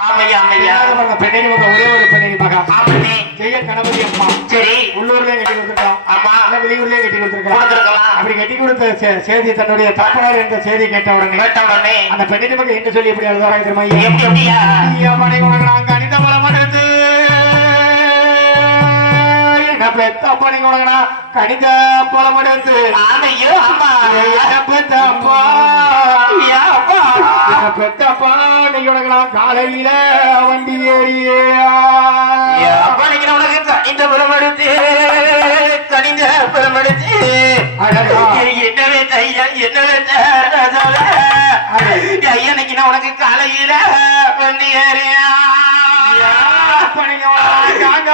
ஆமையா ஆமையா பெண்ணி மகன் ஒரே ஒரு பெண்ணி மகன் ஆமனே ஜெய கணபதி அம்மா சரி உள்ளூர்லயே கட்டி கொடுத்துருக்கோம். ஆமா வெளியூர்லயே கட்டி கொடுத்துருக்கோம். கொடுத்துருக்கலாம் அப்படி கட்டி கொடுத்த செய்தி தன்னுடைய தப்பனார் என்ற செய்தி கேட்ட உடனே அந்த பெண்ணி மகன் என்ன சொல்லி எப்படி எழுதுவாங்க தெரியுமா? எப்படி எப்படியா மனை உனக்கு கணித பலம் எடுத்து என்ன பெத்த பணி உனக்குனா கணித பலம் எடுத்து ஆமையோ ஆமா என்ன பெத்த அப்பா ஐயா அப்பா என்ன பெத்த அப்பா நீங்க உனக்குனா காலையில வண்டி ஏறியே அப்பா நீங்க உனக்கு கணித பலம் எடுத்து கணித பலம் எடுத்து என்னவே ஐயா என்னவே ஐயா இன்னைக்கு நான் உனக்கு காலையில வண்டி ஏறியா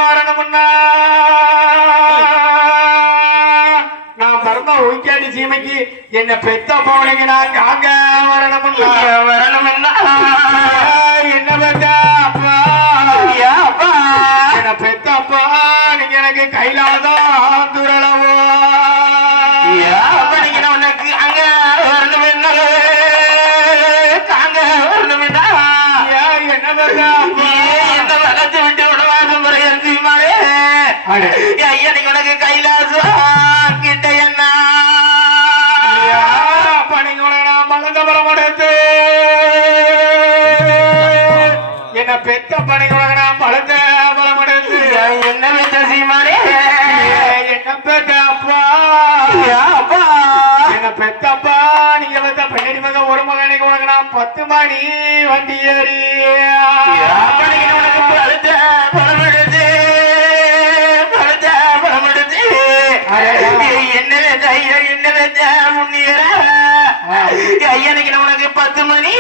வரணும்னா நான் பிறந்த ஒய்க்காடி சீமைக்கு என்ன பெத்த போனீங்க நான் காங்க வரணும்னா என்ன பெத்த அப்பா அப்பா என்ன பெத்த அப்பா நீங்க எனக்கு கையிலாதான் துரளவோ அப்பா நீங்க உனக்கு அங்க வரணும் தாங்க வரணும் என்ன பெத்த அப்பா என்ன வளர்த்து விட்டு உணவாக முறை இருக்குமாரே ஐயா நீங்க உனக்கு கைலாசம் கிட்ட என்ன என்ன பெத்த பணிகுணா பழுத்த பலமடைந்து என்ன பெற்ற சீமானே என்ன பெத்த அப்பா அப்பா என்ன பெத்தப்பா நீங்க பெத்த பெண்ணடி மகன் ஒரு மகனை உனக்குனா 10 மணி வண்டி ஏறி உனக்கு பழுத்த பலம் எடுத்து பழுத்த பலம் எடுத்து என்ன பெற்ற ஐயா என்ன பெற்ற முன்னியர ஐயா உனக்கு 10 மணி